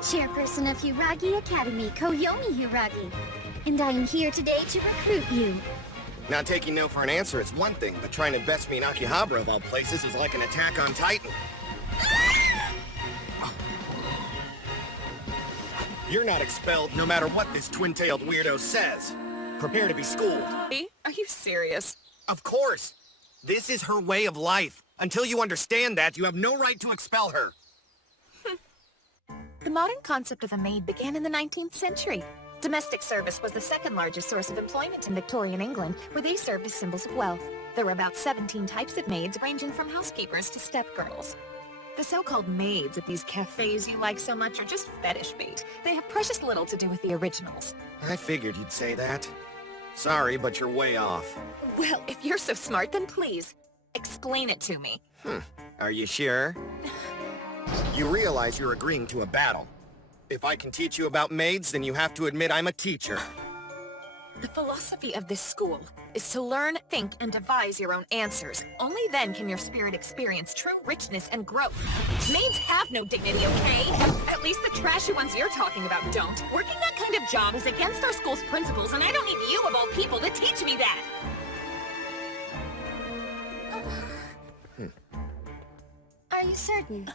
chairperson of Hiragi Academy, Koyomi Hiragi. And I am here today to recruit you. Not taking no for an answer is one thing, but trying to best me in Akihabara of all places is like an attack on Titan. You're not expelled no matter what this twin-tailed weirdo says. Prepare to be schooled. Are you serious? Of course. This is her way of life. Until you understand that, you have no right to expel her. The modern concept of a maid began in the 19th century. Domestic service was the second largest source of employment in Victorian England, where they served as symbols of wealth. There were about 17 types of maids, ranging from housekeepers to stepgirls. The so-called maids at these cafes you like so much are just fetish bait. They have precious little to do with the originals. I figured you'd say that. Sorry, but you're way off. Well, if you're so smart, then please, explain it to me. Are you sure? You realize you're agreeing to a battle. If I can teach you about maids, then you have to admit I'm a teacher. The philosophy of this school is to learn, think, and devise your own answers. Only then can your spirit experience true richness and growth. Maids have no dignity, okay? At least the trashy ones you're talking about don't. Working that kind of job is against our school's principles, and I don't need you of all people to teach me that. Are you certain?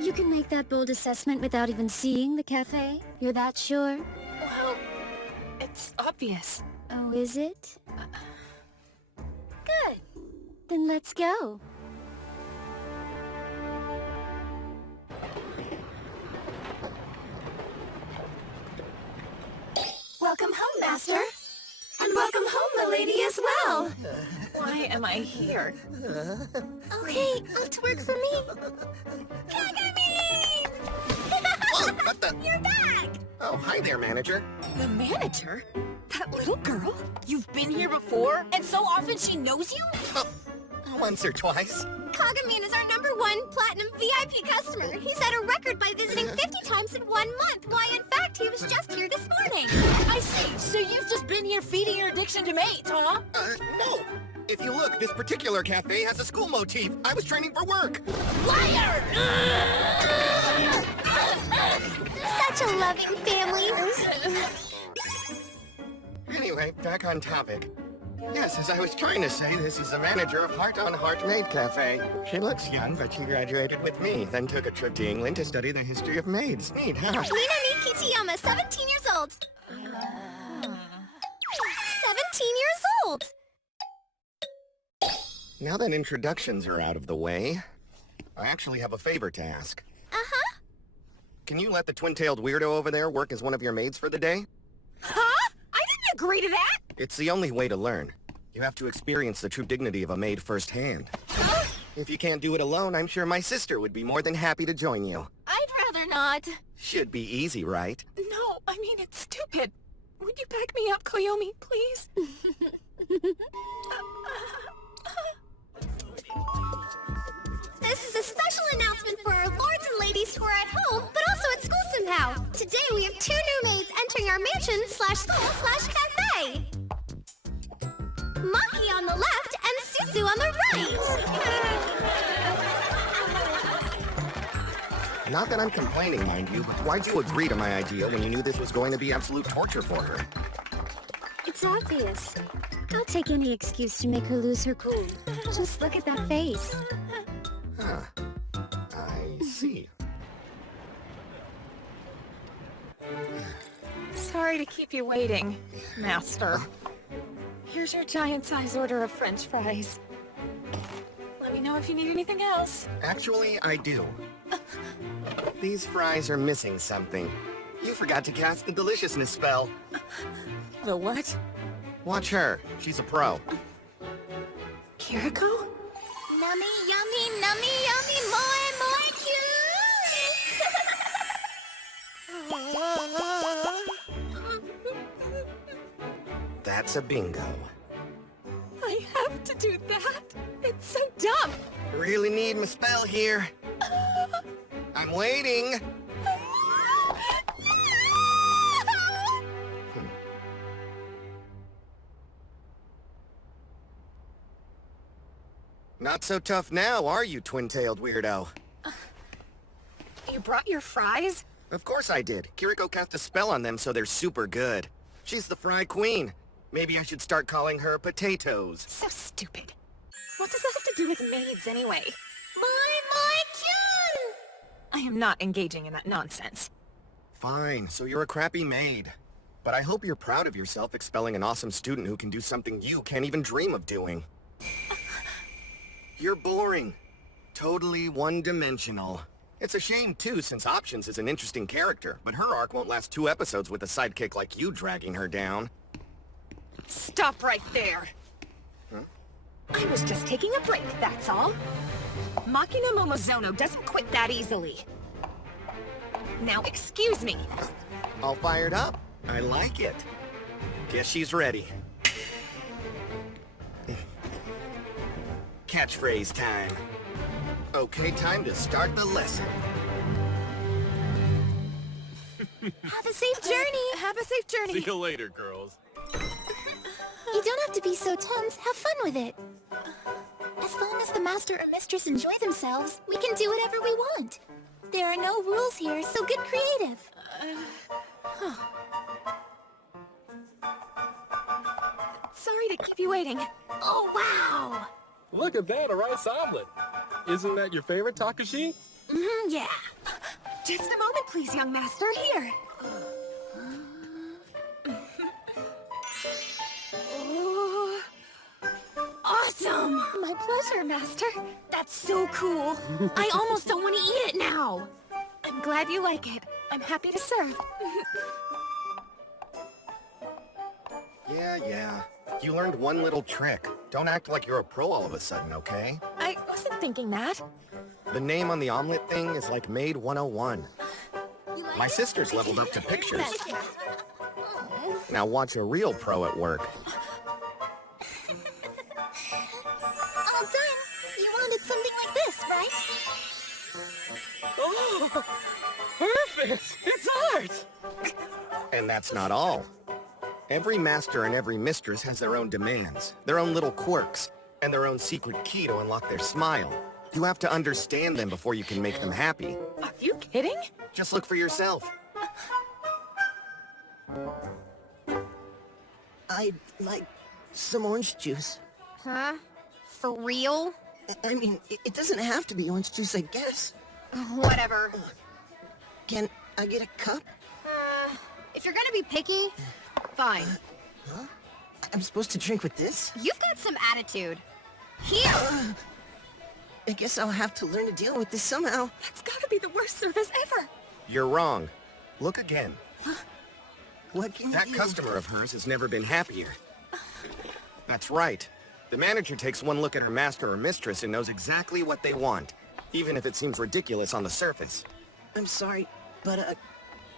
You can make that bold assessment without even seeing the cafe? You're that sure? Well, it's obvious. Oh, is it? Good. Then let's go. Welcome home, Master. And welcome home, milady, as well. Why am I here? Okay, off to work for me. Kagamine! Whoa, what the? You're back! Oh, hi there, manager. The manager? That little girl? You've been here before? And so often she knows you? Oh, once or twice. Kagamine is our #1 Platinum VIP customer. He set a record by visiting 50 times in 1 month. Why, in fact, he was just here this morning. I see. So you've just been here feeding your addiction to maids, huh? No. If you look, this particular cafe has a school motif. I was training for work. Liar! Such a loving family. Anyway, back on topic. Yes, as I was trying to say, this is the manager of Heart on Heart Maid Cafe. She looks young, but she graduated with me, then took a trip to England to study the history of maids. Neat, huh? Minami Kitayama, 17 years old. 17 years old! Now that introductions are out of the way, I actually have a favor to ask. Uh-huh. Can you let the twin-tailed weirdo over there work as one of your maids for the day? Huh? I didn't agree to that! It's the only way to learn. You have to experience the true dignity of a maid firsthand. If you can't do it alone, I'm sure my sister would be more than happy to join you. I'd rather not. Should be easy, right? No, I mean, it's stupid. Would you back me up, Koyomi, please? This is a special announcement for our lords and ladies who are at home, but also at school somehow. Today we have 2 new maids entering our mansion/school/cafe. Maki on the left and Suzu on the right. Not that I'm complaining, mind you, but why'd you agree to my idea when you knew this was going to be absolute torture for her? It's obvious. I'll take any excuse to make her lose her cool. Just look at that face. Huh. I see. Sorry to keep you waiting, Master. Here's your giant-size order of French fries. Let me know if you need anything else. Actually, I do. These fries are missing something. You forgot to cast the deliciousness spell. The what? Watch her. She's a pro. Kiriko? Nummy, yummy, more cute. That's a bingo. I have to do that. It's so dumb. Really need my spell here. I'm waiting. Not so tough now, are you, twin-tailed weirdo? You brought your fries? Of course I did. Kiriko cast a spell on them so they're super good. She's the fry queen. Maybe I should start calling her potatoes. So stupid. What does that have to do with maids anyway? My cute! I am not engaging in that nonsense. Fine, so you're a crappy maid. But I hope you're proud of yourself expelling an awesome student who can do something you can't even dream of doing. You're boring. Totally one-dimensional. It's a shame, too, since Options is an interesting character, but her arc won't last 2 episodes with a sidekick like you dragging her down. Stop right there. Huh? I was just taking a break, that's all. Makina Momozono doesn't quit that easily. Now excuse me. All fired up? I like it. Guess she's ready. Catchphrase time. Okay, time to start the lesson. Have a safe journey! Have a safe journey. See you later, girls. You don't have to be so tense. Have fun with it. As long as the master or mistress enjoy themselves, we can do whatever we want. There are no rules here, so get creative. Sorry to keep you waiting. Oh, wow! Look at that, a rice omelet. Isn't that your favorite, Takashi? Yeah. Just a moment, please, young master. Here. Oh. Awesome! My pleasure, master. That's so cool. I almost don't want to eat it now. I'm glad you like it. I'm happy to serve. Yeah. You learned one little trick. Don't act like you're a pro all of a sudden, okay? I wasn't thinking that. The name on the omelet thing is like Maid 101. My sister's leveled up to pictures. Now watch a real pro at work. All done. You wanted something like this, right? Oh, perfect! It's art! And that's not all. Every master and every mistress has their own demands, their own little quirks, and their own secret key to unlock their smile. You have to understand them before you can make them happy. Are you kidding? Just look for yourself. I'd like some orange juice. Huh? For real? I mean, it doesn't have to be orange juice, I guess. Whatever. Can I get a cup? If you're gonna be picky, fine. I'm supposed to drink with this? You've got some attitude. Here! I guess I'll have to learn to deal with this somehow. That's gotta be the worst service ever. You're wrong. Look again. What can That you do? customer of hers has never been happier. That's right. The manager takes one look at her master or mistress and knows exactly what they want, even if it seems ridiculous on the surface. I'm sorry, but,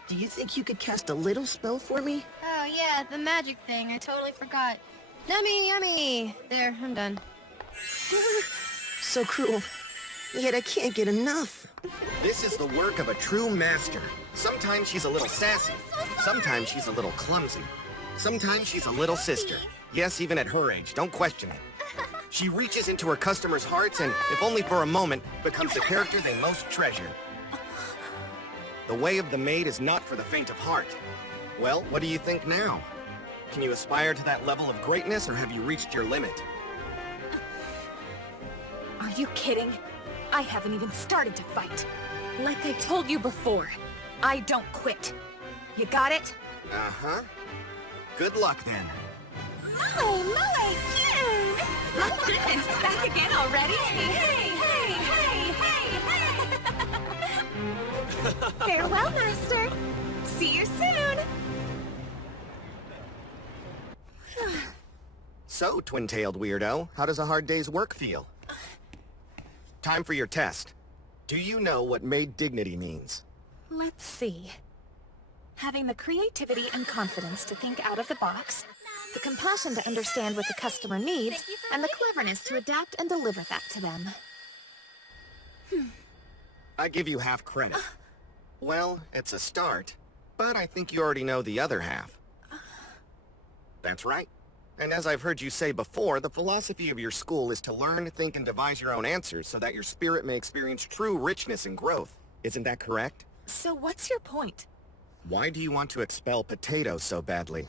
do you think you could cast a little spell for me? Oh yeah, the magic thing. I totally forgot. Yummy! There, I'm done. So cruel. Yet I can't get enough. This is the work of a true master. Sometimes she's a little sassy. Sometimes she's a little clumsy. Sometimes she's a little sister. Yes, even at her age, don't question it. She reaches into her customers' hearts and, if only for a moment, becomes the character they most treasure. The way of the maid is not for the faint of heart. Well, what do you think now? Can you aspire to that level of greatness, or have you reached your limit? Are you kidding? I haven't even started to fight. Like I told you before, I don't quit. You got it? Uh-huh. Good luck, then. My cute! Oh goodness, back again already? Hey! Farewell, Master. See you soon. So, twin-tailed weirdo, how does a hard day's work feel? Time for your test. Do you know what maid dignity means? Let's see. Having the creativity and confidence to think out of the box, the compassion to understand what the customer needs, and the cleverness to adapt and deliver that to them. I give you half credit. Well, it's a start, but I think you already know the other half. That's right. And as I've heard you say before, the philosophy of your school is to learn, think, and devise your own answers so that your spirit may experience true richness and growth. Isn't that correct? So what's your point? Why do you want to expel Potato so badly?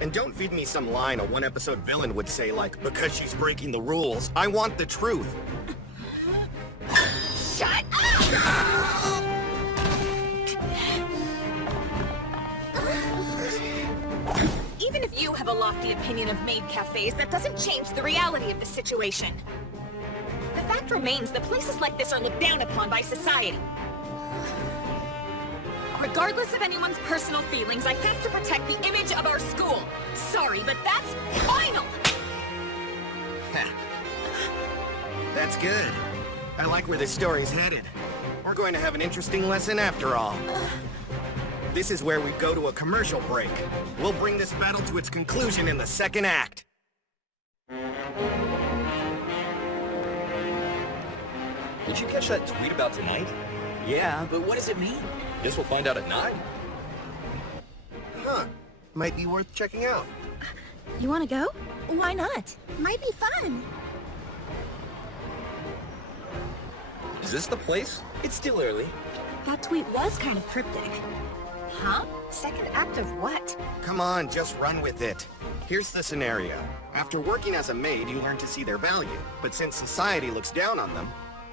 And don't feed me some line a one-episode villain would say like, because she's breaking the rules. I want the truth. Shut up! Even if you have a lofty opinion of maid cafes, that doesn't change the reality of the situation. The fact remains that places like this are looked down upon by society. Regardless of anyone's personal feelings, I have to protect the image of our school. Sorry, but that's final! That's good. I like where this story's headed. We're going to have an interesting lesson after all. This is where we go to a commercial break. We'll bring this battle to its conclusion in the second act. Did you catch that tweet about tonight? Yeah, but what does it mean? Guess we'll find out at 9. Huh. Might be worth checking out. You wanna go? Why not? Might be fun. Is this the place? It's still early. That tweet was kind of cryptic. Huh? Second act of what? Come on, just run with it. Here's the scenario. After working as a maid, you learn to see their value. But since society looks down on them,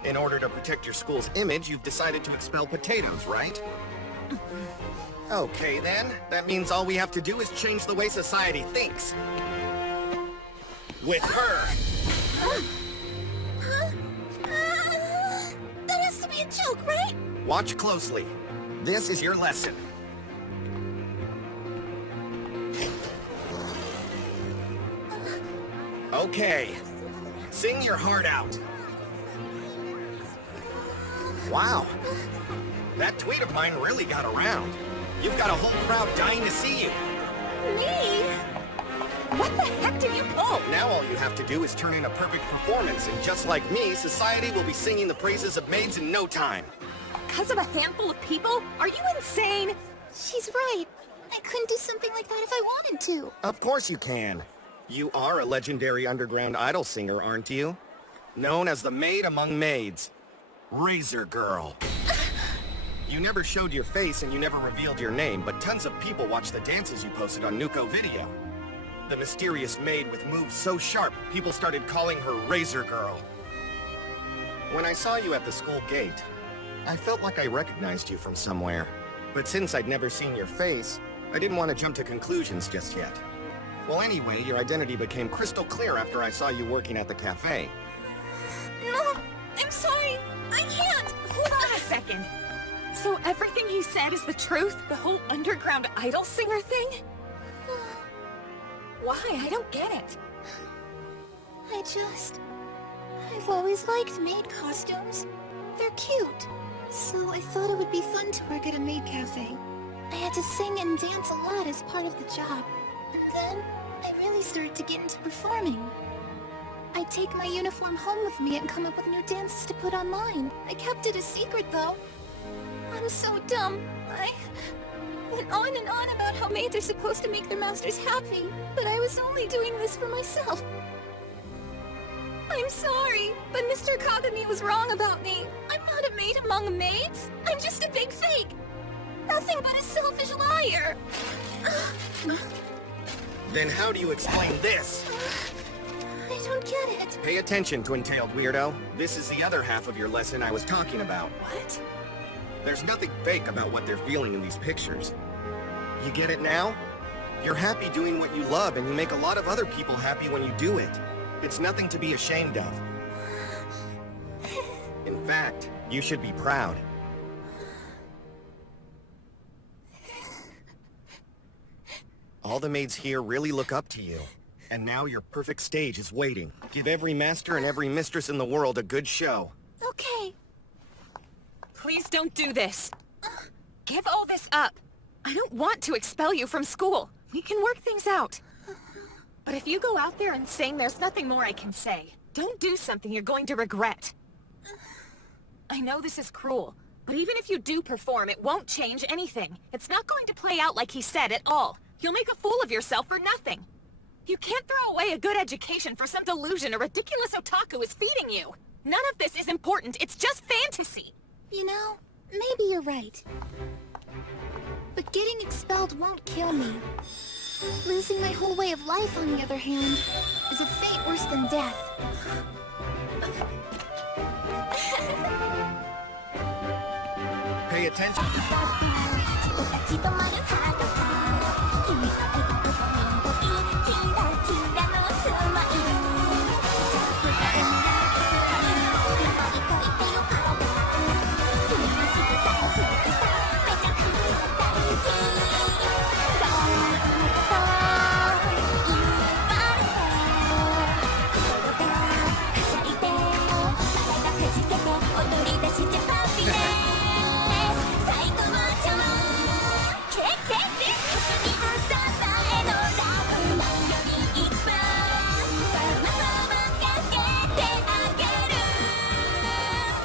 in order to protect your school's image, you've decided to expel Potatoes, right? Okay then, that means all we have to do is change the way society thinks. With her! That has to be a joke, right? Watch closely. This is your lesson. Okay. Sing your heart out. Wow. That tweet of mine really got around. You've got a whole crowd dying to see you. Me? What the heck did you pull? Now all you have to do is turn in a perfect performance, and just like me, society will be singing the praises of maids in no time. Because of a handful of people? Are you insane? She's right. I couldn't do something like that if I wanted to. Of course you can. You are a legendary underground idol singer, aren't you? Known as the maid among maids. Razor Girl. You never showed your face and you never revealed your name, but tons of people watched the dances you posted on Nuko Video. The mysterious maid with moves so sharp, people started calling her Razor Girl. When I saw you at the school gate, I felt like I recognized you from somewhere. But since I'd never seen your face, I didn't want to jump to conclusions just yet. Well, anyway, your identity became crystal clear after I saw you working at the cafe. No, I'm sorry. I can't. Hold on a second. So everything he said is the truth? The whole underground idol singer thing? Why? I don't get it. I've always liked maid costumes. They're cute. So I thought it would be fun to work at a maid cafe. I had to sing and dance a lot as part of the job. And then, I really started to get into performing. I take my uniform home with me and come up with new dances to put online. I kept it a secret though. I'm so dumb. I went on and on about how maids are supposed to make their masters happy, but I was only doing this for myself. I'm sorry, but Mr. Kagami was wrong about me. I'm not a maid among maids. I'm just a big fake. Nothing but a selfish liar. Then how do you explain this? I don't get it. Pay attention, twin-tailed weirdo. This is the other half of your lesson I was talking about. What? There's nothing fake about what they're feeling in these pictures. You get it now? You're happy doing what you love, and you make a lot of other people happy when you do it. It's nothing to be ashamed of. In fact, you should be proud. All the maids here really look up to you. And now your perfect stage is waiting. Give every master and every mistress in the world a good show. Okay. Please don't do this. Give all this up. I don't want to expel you from school. We can work things out. But if you go out there and sing, there's nothing more I can say. Don't do something you're going to regret. I know this is cruel, but even if you do perform, it won't change anything. It's not going to play out like he said at all. You'll make a fool of yourself for nothing. You can't throw away a good education for some delusion a ridiculous otaku is feeding you. None of this is important. It's just fantasy. You know, maybe you're right. But getting expelled won't kill me. Losing my whole way of life, on the other hand, is a fate worse than death. Pay attention.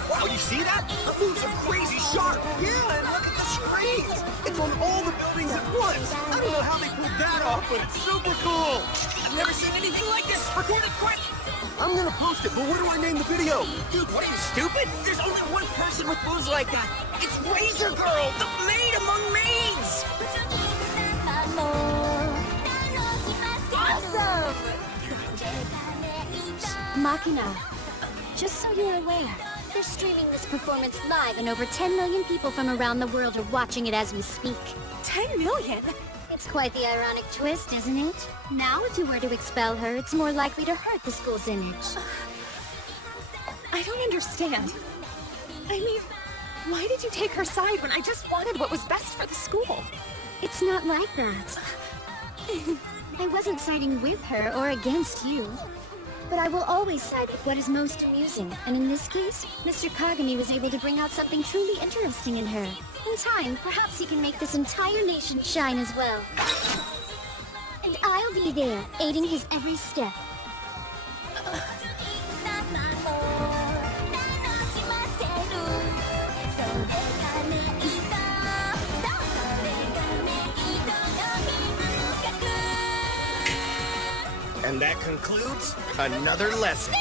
Wow, you see that? The moves are crazy sharp. Yeah, and look at the strings. It's on all the buildings at once. I don't know how they pulled that off, but it's super cool. I've never seen anything like this. Record it quick. I'm gonna post it, but what do I name the video? Dude, what are you, stupid? There's only one person with moves like that. It's Razor Girl, the maid among maids. Awesome! Machina, just so you're aware, they're streaming this performance live and over 10 million people from around the world are watching it as we speak. 10 million? It's quite the ironic twist, isn't it? Now, if you were to expel her, it's more likely to hurt the school's image. I don't understand. I mean, why did you take her side when I just wanted what was best for the school? It's not like that. I wasn't siding with her or against you. But I will always side with what is most amusing, and in this case, Mr. Kagami was able to bring out something truly interesting in her. In time, perhaps he can make this entire nation shine as well. And I'll be there, aiding his every step. And that concludes another lesson.